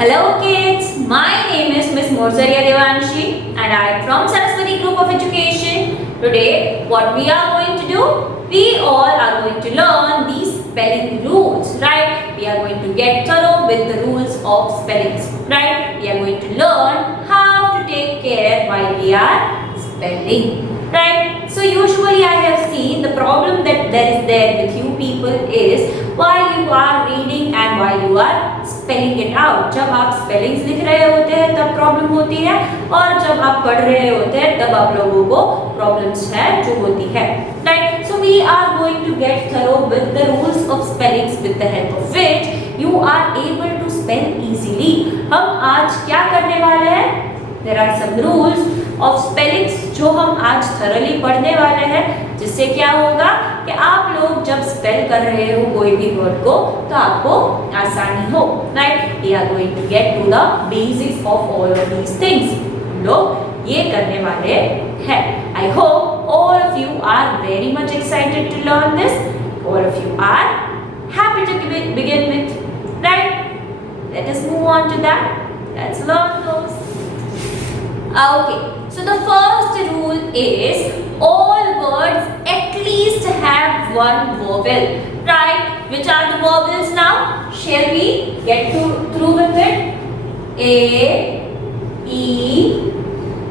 Hello kids, my name is Miss Morsariya Devanshi and I am from Saraswati Group of Education. Today what we are going to do? We all are going to learn these spelling rules, right? We are going to get thorough with the rules of spellings, right? We are going to learn how to take care while we are spelling, right? So usually I have seen the problem that there is there with you people is while you are reading and while you are spelling it out. जब आप spellings लिख रहे होते हैं तब problem होती है और जब आप पढ़ रहे होते हैं तब आप लोगों को problems है जो होती है, right? So we are going to get thorough with the rules of spellings with the help of which you are able to spell easily. हम आज क्या करने वाले हैं? There are some rules of spellings जो हम आज thoroughly पढ़ने वाले हैं, जिससे क्या होगा कि आप लोग जब स्पेल कर रहे हो कोई भी वर्ड को तो आपको आसानी हो, right? We are going to get to the basics of all of these things. हम लोग ये करने वाले हैं. I hope all of you are very much excited to learn this. All of you are happy to begin with, right? Let us move on to that. Let's learn those. Okay, so the first rule is all words at least have one vowel, right? Which are the vowels now? Shall we get through with it? A, E,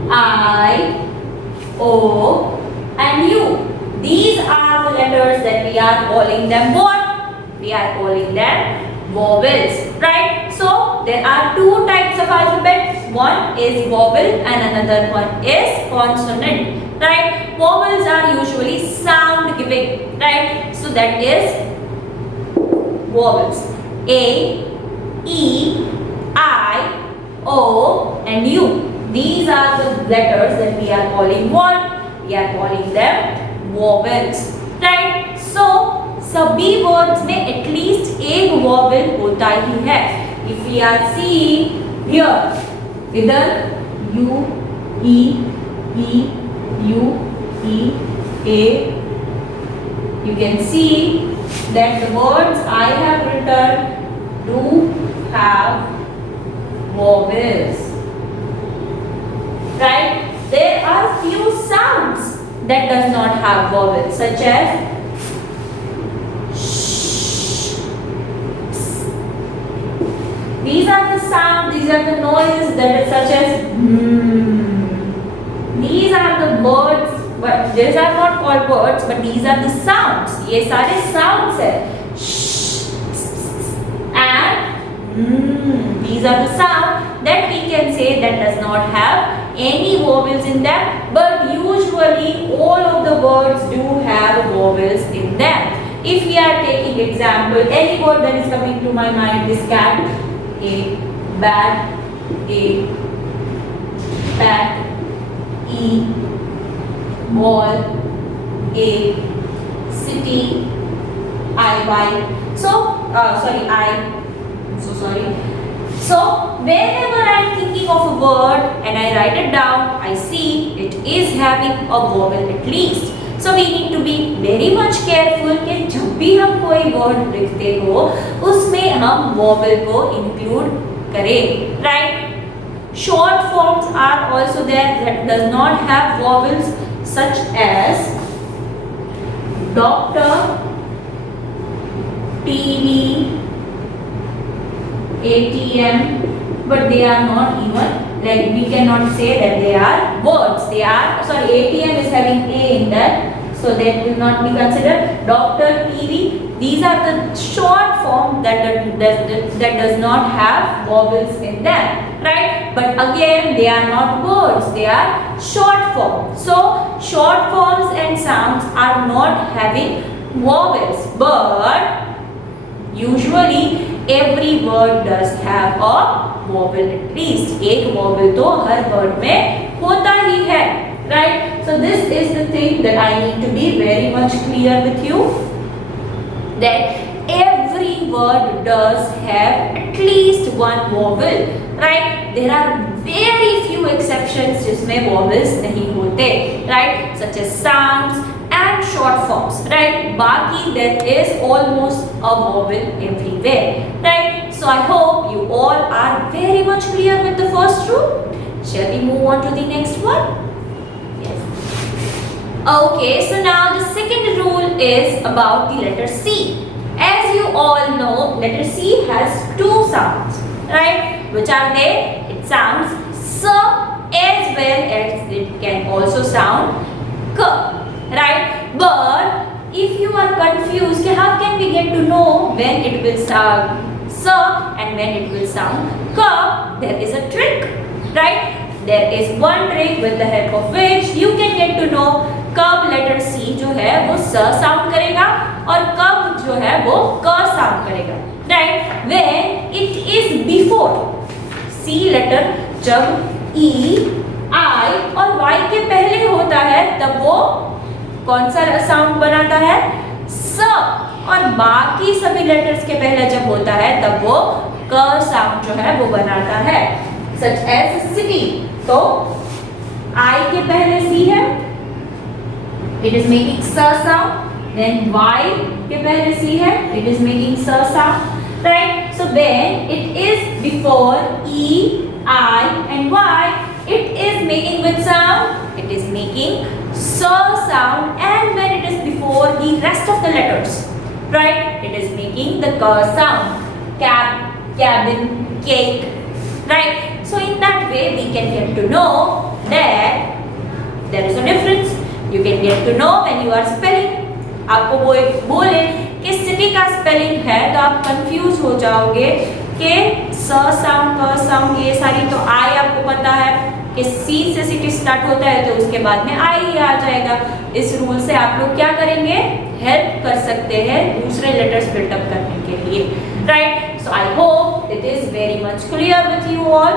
I, O and U. These are the letters that we are calling them what? We are calling them vowels, right? So there are two types of alphabets. One is vowel and another one is consonant, right? Vowels are usually sound giving, right? So that is vowels. A, E, I, O and U. These are the letters that we are calling what? We are calling them vowels, right? So सभी words में at least एक vowel होता ही है. If we are seeing here, इधर U, E, U, E, A, you can see that the words I have written do have vowels, right? There are few sounds that does not have vowels, such as these are the sounds, these are the noises that are such as These are the words, but these are not called words, but these are the sounds. ये सारे sounds हैं. And these are the sounds that we can say that does not have any vowels in them, but usually all of the words do have vowels in them. If we are taking example, any word that is coming to my mind is cat, a, bat, a, bat, e, ball, a, city, I, So whenever I am thinking of a word and I write it down, I see it is having a vowel at least. So we need to be very much careful कि जब भी हम कोई word लिखते हो उसमें हम vowel को include करें, right? Short forms are also there that does not have vowels, such as doctor, TV, ATM, but they are not even, like we cannot say that they are words. They are, sorry, ATM is having A in that, so that will not be considered. Doctor, TV, these are the short form that does not have vowels in them, right? But again, they are not words, they are short form. So short forms and sounds are not having vowels, but usually every word does have a vowel at least. एक vowel तो हर word में होता ही है, right? So this is the thing that I need to be very much clear with you, that every word does have at least one vowel, right? There are very few exceptions जिसमें vowels नहीं होते, right? Such as sounds and short forms, right? बाकी there is almost a vowel everywhere, right? So I hope you all are very much clear with the first rule. Shall we move on to the next one? Yes. Okay, so now the second rule is about the letter C. As you all know, letter C has two sounds, right? Which are they? It sounds S as well as it can also sound K, right? But if you are confused, how can we get to know when it will sound S and when it will sound K? There is a trick, right? There is one trick with the help of which you can get to know कब letter C जो है वो स sound करेगा और कब जो है वो क साउंड करेगा, right? When it is before C letter जब E, I और Y के पहले होता है तब वो कौन सा साउंड बनाता है? स। और बाकी सभी लेटर्स के पहले जब होता है तब वो क साउंड जो है वो बनाता है। सच एज सिटी, तो I के पहले C है, it is making स sound. Then Y के पहले C है, it is making स sound, right? So when it is before E, I and Y, it is making which sound? It is making S sound. And when it is before the rest of the letters, right, it is making the K sound. Cap, cabin, cake, right? So in that way we can get to know that there is a difference. You can get to know when you are spelling. आपको वो एक बोले कि city का spelling है तो आप confuse हो जाओगे कि स साउंड, क साउंड, ये सारी तो आई आपको पता है कि सी से सिटी स्टार्ट होता है तो उसके बाद में आई ही आ जाएगा। इस रूल से आप लोग क्या करेंगे? हेल्प कर सकते हैं दूसरे लेटर्स बिल्डअप करने के लिए, right? So I hope it is very much clear with you all.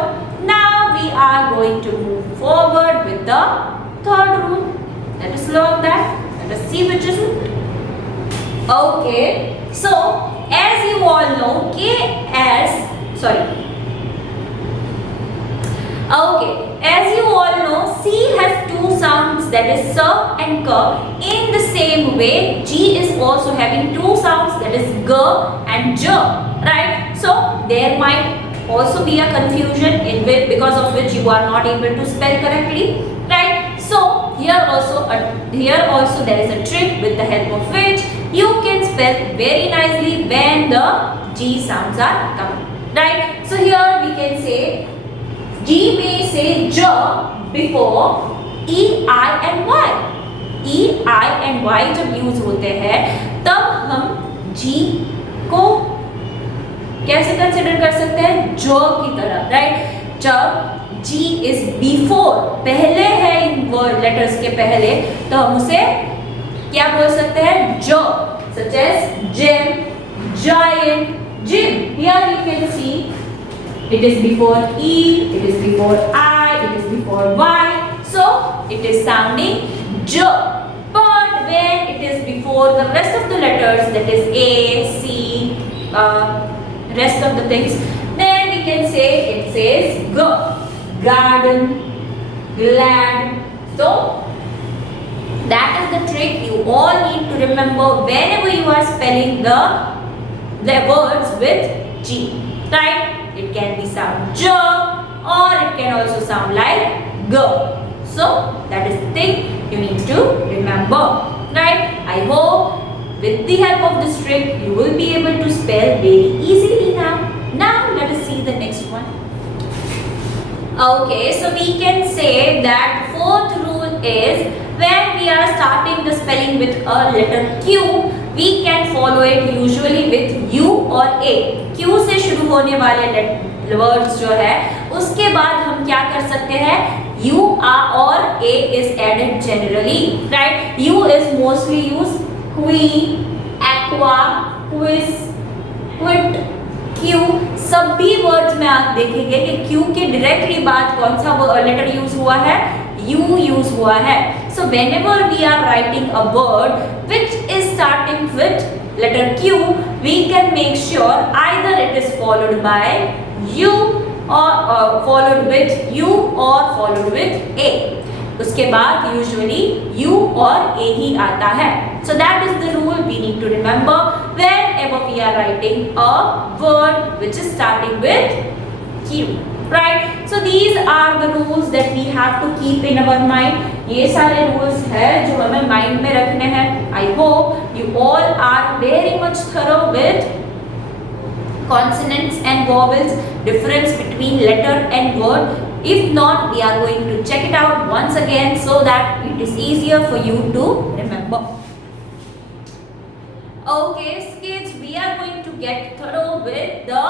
Now we are going to move forward with the third rule. Let us learn that. Let us see which is it. Okay. So, as you all know, as you all know, C has two sounds, that is S and K. In the same way, G is also having two sounds, that is G and J, right? So, there might also be a confusion in which, because of which you are not able to spell correctly, right? So here also there is a trick with the help of which you can spell very nicely when the G sounds are coming, right? So here we can say G may say J before E, I and Y. E, I and Y जब use होते हैं तब हम G को कैसे consider कर सकते हैं? जो की तरह, राइट? जब G is before, पहले है इन लेटर्स के पहले, तो हम उसे क्या बोल सकते हैं? जो, such as gem, giant, gym. Here you can see it is before E, it is before I, it is before Y, so it is sounding J. But when it is before the rest of the letters, that is A, C, rest of the things, then we can say it says G. Garden, glad. So that is the trick you all need to remember whenever you are spelling the words with G, right? It can be sound J or it can also sound like G. So that is the thing you need to remember, right? I hope with the help of this trick you will be able to spell very easily now. Now let us see the next one. Okay, so we can say that fourth rule is when we are starting the spelling with a letter Q, we can follow it usually with U or A. Q से शुरू होने वाले words जो है उसके बाद हम क्या कर सकते हैं? U, A और A is added generally, right? U is mostly used queen, aqua, quiz, quit, Q. सभी वर्ड्स में आप देखेंगे कि Q के डायरेक्टली बाद कौन सा लेटर यूज हुआ है? U यूज हुआ है. So whenever we are writing a word which is starting with letter Q, we can make sure either it is followed by U or followed with U or followed with A. उसके बाद usually you और ए ही आता है. So that is the rule we need to remember whenever we are writing a word which is starting with Q. Right? So these are the rules that we have to keep in our mind. ये सारे rules हैं जो हमें mind में रखने हैं. I hope you all are very much thorough with consonants and vowels, difference between letter and word. If not, we are going to check it out once again so that it is easier for you to remember. Okay, kids, we are going to get thorough with the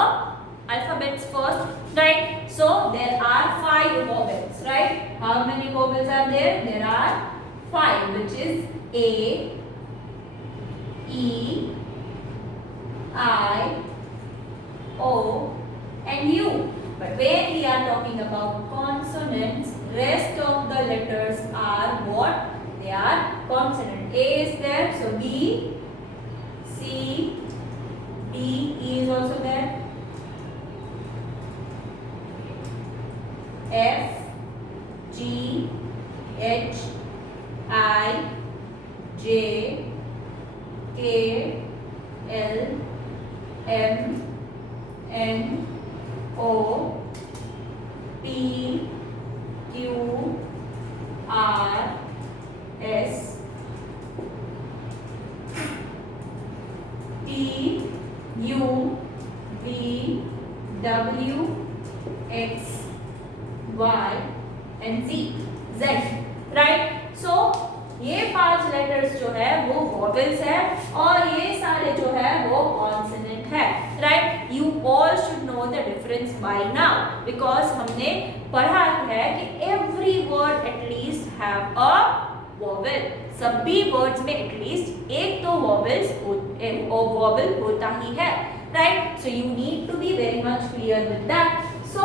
alphabets first, right? So there are 5 vowels, right? How many vowels are there? There are 5, which is A, E, I, O and U. But when we are talking about consonants, rest of the letters are what? They are consonant. A is there, so B, C, D, E is also there. F, G, H, I, J, K, L, M, N, O, P, Q, R, S, T, U, V, W, X, Y and Z. Right? So ये 5 letters जो है वो vowels है और ये सारे जो है वो कॉन्सोनेंट है. Right? You all should know the difference by now because हमने पढ़ा है कि every word at least have a vowel. सभी वर्ड्स में एटलीस्ट एक तो वॉवेल होता ही है. Right? So you need to be very much clear with that. So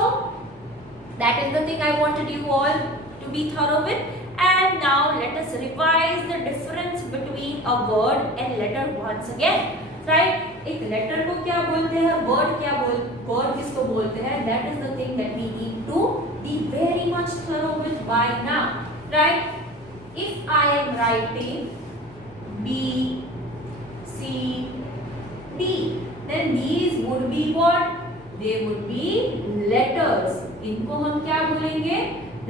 that is the thing I wanted you all to be thorough with. And now let us revise the difference between a word and letter once again. Right? एक letter को क्या बोलते हैं, word किसको बोलते हैं? That is the thing that we need to be very much thorough with by now. Right? If I am writing B, C, D, then these would be what? They would be letters. इनको हम क्या बोलेंगे?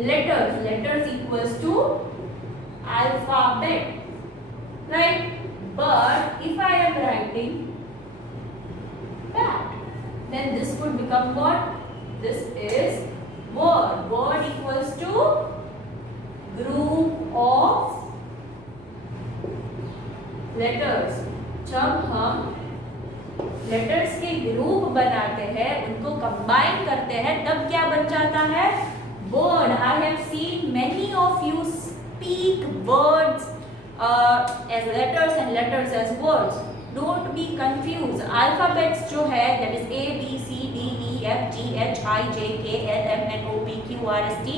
Letters. Letters equals to alphabet. Right? But if I am writing that, then this would become what? This is word. Word equals to group of letters. जब हम letters के group बनाते हैं, उनको कंबाइन करते हैं, तब क्या बन जाता है? Word. I have seen many of you speak words as letters and letters as words. Don't be confuse. Alphabets जो है that is A B C D E F G H I J K L M N O P Q R S T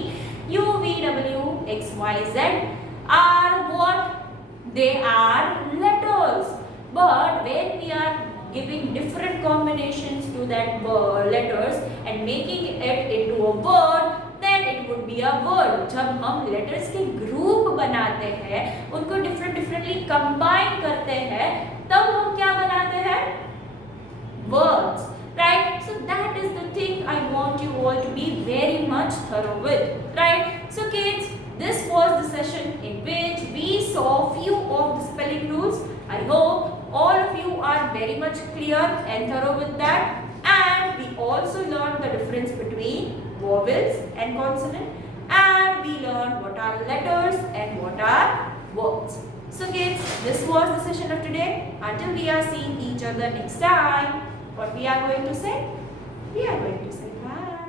U V W X Y Z are what? They are letters. But when we are giving different combinations to that letters and making it into a word, then it would be a word. जब हम letters के group बनाते हैं, उनको differently combine करते हैं, तब हम क्या बनाते हैं? Words. Right? So that is the thing I want you all to be very much thorough with. Right? So kids, this was the session in which we saw few of the spelling rules. I hope all of you are very much clear and thorough with that, and we also learned the difference between vowels and consonant, and we learned what are letters and what are words. So kids, this was the session of today. Until we are seeing each other next time, what we are going to say? We are going to say bye.